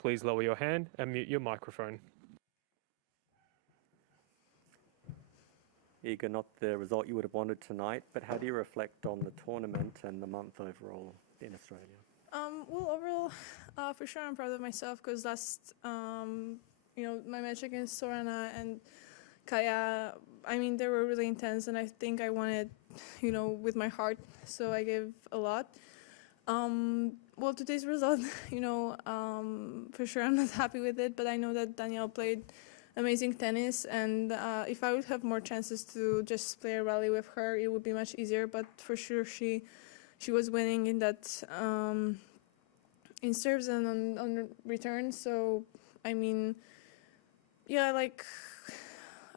Please lower your hand and mute your microphone. Iga, not the result you would have wanted tonight, but how do you reflect on the tournament and the month overall in Australia? Well, overall, for sure, I'm proud of myself because last, my match against Sorana and Kaya, they were really intense, and I think I won it, with my heart. So I gave a lot. Well, today's result, for sure I'm not happy with it, but I know that Danielle played amazing tennis, and if I would have more chances to just play a rally with her, it would be much easier. But for sure, she was winning in that in serves and on return. So I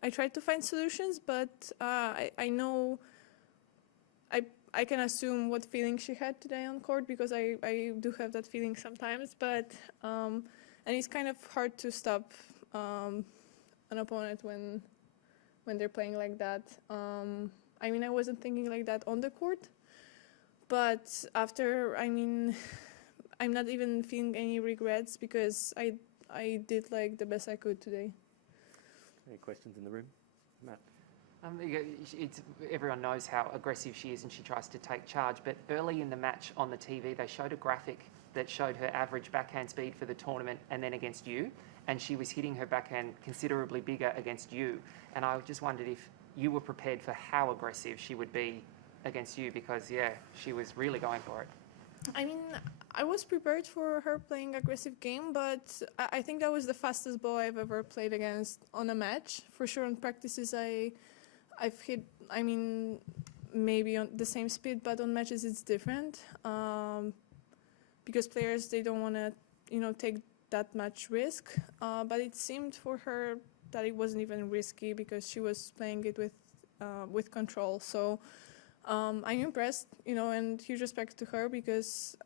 tried to find solutions, but I know I can assume what feeling she had today on court because I do have that feeling sometimes. But and it's kind of hard to stop an opponent when they're playing like that. I wasn't thinking like that on the court, but after, I'm not even feeling any regrets because I did like the best I could today. Any questions in the room? Matt? Everyone knows how aggressive she is and she tries to take charge, but early in the match on the TV they showed a graphic that showed her average backhand speed for the tournament and then against you, and she was hitting her backhand considerably bigger against you, and I just wondered if you were prepared for how aggressive she would be against you because, she was really going for it. I was prepared for her playing aggressive game, but I think that was the fastest ball I've ever played against on a match. For sure on practices I've hit, maybe on the same speed, but on matches it's different because players, they don't want to, take that much risk. But it seemed for her that it wasn't even risky because she was playing it with control. So I'm impressed, and huge respect to her because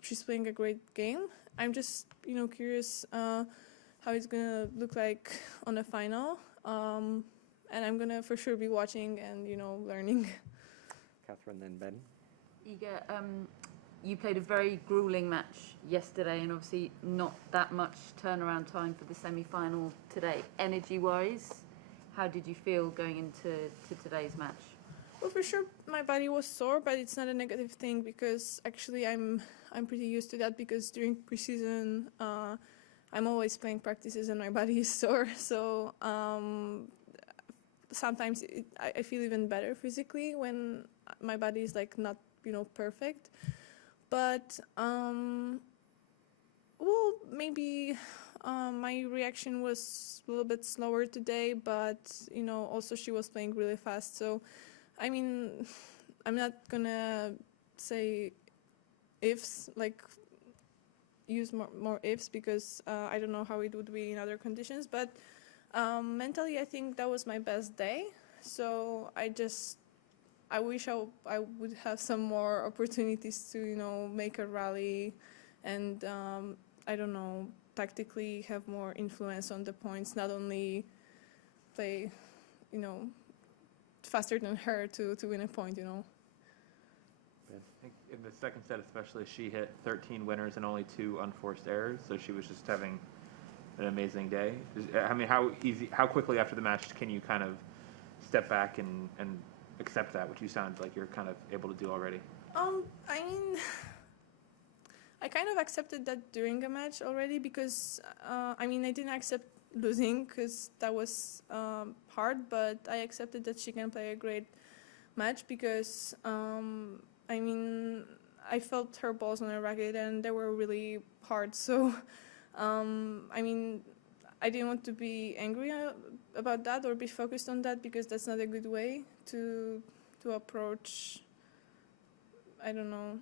she's playing a great game. I'm just, curious how it's gonna look like on the final. And I'm gonna for sure be watching and, learning. Catherine, then Ben. Iga, you played a very grueling match yesterday and obviously not that much turnaround time for the semi-final today. Energy-wise, how did you feel going into today's match? Well, for sure my body was sore, but it's not a negative thing because actually I'm pretty used to that because during preseason I'm always playing practices and my body is sore. So sometimes I feel even better physically when my body is like not, perfect. But maybe my reaction was a little bit slower today, but also she was playing really fast. So I'm not gonna say ifs, like use more ifs because I don't know how it would be in other conditions, but mentally I think that was my best day. So I wish I would have some more opportunities to, make a rally and I don't know, tactically have more influence on the points, not only play, faster than her to win a point, I think in the second set especially, she hit 13 winners and only 2 unforced errors, so she was just having an amazing day. How quickly after the match can you kind of step back and accept that, which you sound like you're kind of able to do already? I kind of accepted that during a match already because, I didn't accept losing because that was hard, but I accepted that she can play a great match because, I felt her balls on her racket and they were really hard. So, I didn't want to be angry about that or be focused on that because that's not a good way to approach, I don't know,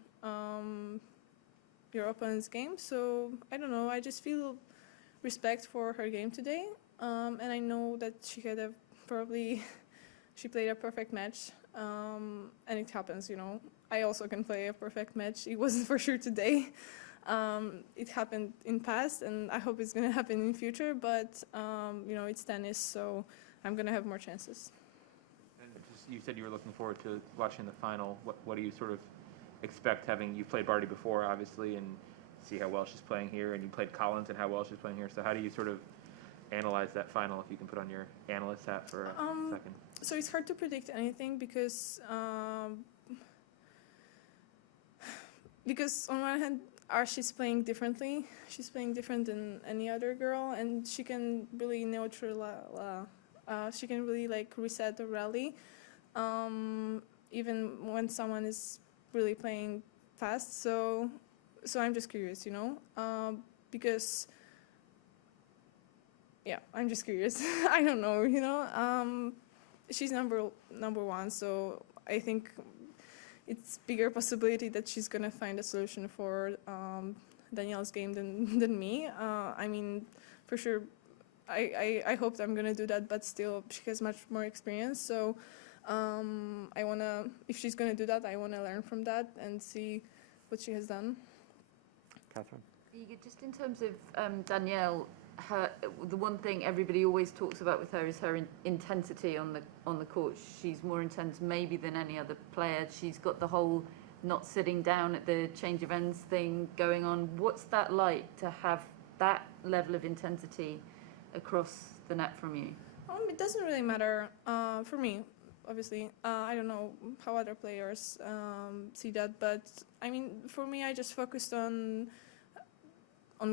your opponent's game. So I don't know, I just feel respect for her game today, and I know that she had she played a perfect match, and it happens, I also can play a perfect match. It wasn't for sure today. It happened in past and I hope it's gonna happen in future, but it's tennis, so I'm gonna have more chances. And you said you were looking forward to watching the final. What do you sort of expect, you've played Barty before obviously, and see how well she's playing here, and you played Collins and how well she's playing here. So how do you sort of analyze that final, if you can put on your analyst hat for a second? So it's hard to predict anything because on one hand, she's playing differently. She's playing different than any other girl, and she can really she can really like reset a rally, even when someone is really playing fast. So I'm just curious, because I'm just curious. I don't know, she's number one, so I think it's bigger possibility that she's gonna find a solution for Danielle's game than me. I mean, for sure, I hope that I'm gonna do that, but still, she has much more experience. So if she's gonna do that, I wanna learn from that and see what she has done. Catherine? Just in terms of Danielle, the one thing everybody always talks about with her is her intensity on the court. She's more intense maybe than any other player. She's got the whole not sitting down at the change of ends thing going on. What's that like to have that level of intensity across the net from you? It doesn't really matter for me, obviously. I don't know how other players see that, but I mean, for me, I just focused on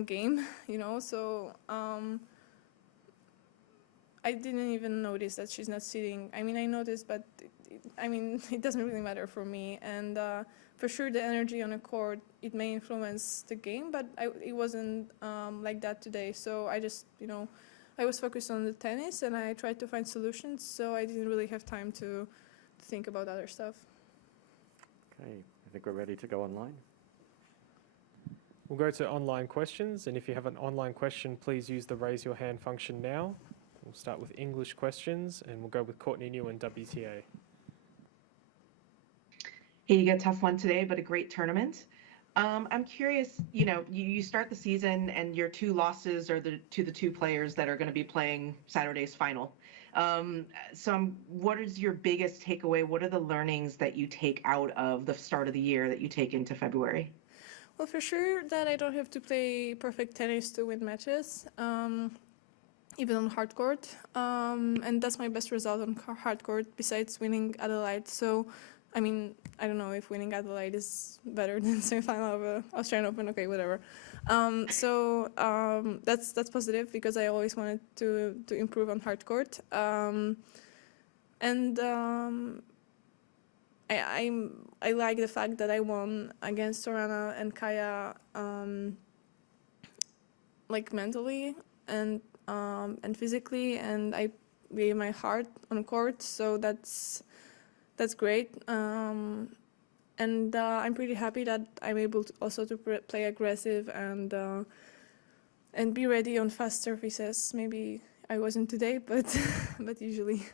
game, so I didn't even notice that she's not sitting. I mean, I noticed, but it doesn't really matter for me. And for sure, the energy on a court, it may influence the game, but it wasn't like that today. So I just, I was focused on the tennis, and I tried to find solutions, so I didn't really have time to think about other stuff. Okay, I think we're ready to go online. We'll go to online questions, and if you have an online question, please use the raise your hand function now. We'll start with English questions, and we'll go with Courtney New and WTA. Hey, you got a tough one today, but a great tournament. I'm curious, you start the season and your two losses are to the two players that are going to be playing Saturday's final. What is your biggest takeaway? What are the learnings that you take out of the start of the year that you take into February? Well, for sure that I don't have to play perfect tennis to win matches, even on hard court. And that's my best result on hard court besides winning Adelaide. So, I mean, I don't know if winning Adelaide is better than semifinal of a Australian Open. Okay, whatever. That's positive because I always wanted to improve on hard court. I like the fact that I won against Sorana and Kaya, like mentally and physically, and I gave my heart on court, so that's great. And I'm pretty happy that I'm able to also to play aggressive and be ready on fast surfaces. Maybe I wasn't today, but usually.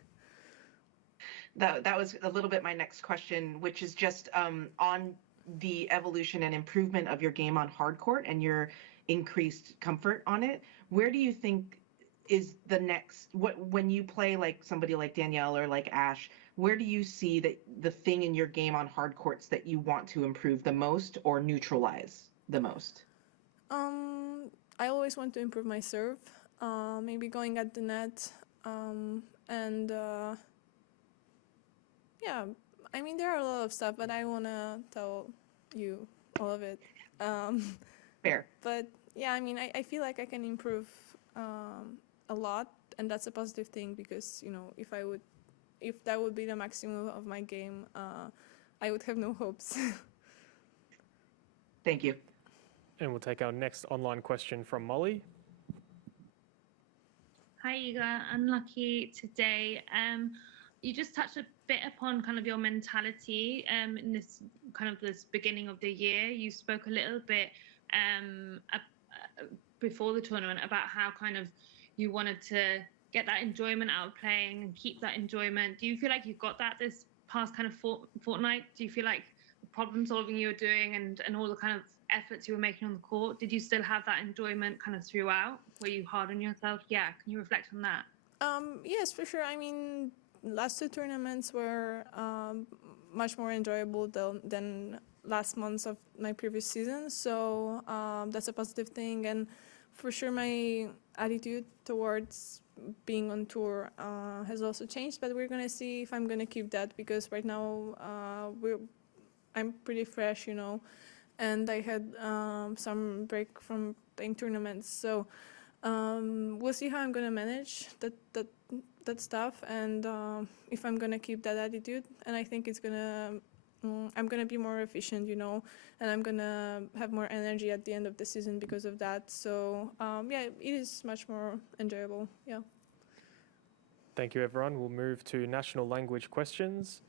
That was a little bit my next question, which is just on the evolution and improvement of your game on hard court and your increased comfort on it. Where do you think is the next, when you play like somebody like Danielle or like Ash, where do you see that the thing in your game on hard courts that you want to improve the most or neutralize the most? I always want to improve my serve, maybe going at the net, yeah, I mean, there are a lot of stuff, but I want to tell you all of it. Fair. But yeah, I mean, I feel like I can improve a lot, and that's a positive thing because, if that would be the maximum of my game, I would have no hopes. Thank you. And we'll take our next online question from Molly. Hi, Iga. Unlucky today. You just touched a bit upon kind of your mentality in this beginning of the year. You spoke a little bit before the tournament about how kind of you wanted to get that enjoyment out of playing and keep that enjoyment. Do you feel like you got that this past kind of fortnight? Do you feel like the problem solving you were doing and all the kind of efforts you were making on the court, did you still have that enjoyment kind of throughout? Were you hard on yourself? Yeah, can you reflect on that? Yes, for sure. I mean, last two tournaments were much more enjoyable than last months of my previous season. So that's a positive thing. And for sure, my attitude towards being on tour has also changed. But we're going to see if I'm going to keep that, because right now I'm pretty fresh, you know, and I had some break from playing tournaments. So we'll see how I'm going to manage that stuff, and if I'm going to keep that attitude. And I think it's going to I'm going to be more efficient, you know, and I'm going to have more energy at the end of the season because of that. So, yeah, it is much more enjoyable. Yeah. Thank you, everyone. We'll move to national language questions.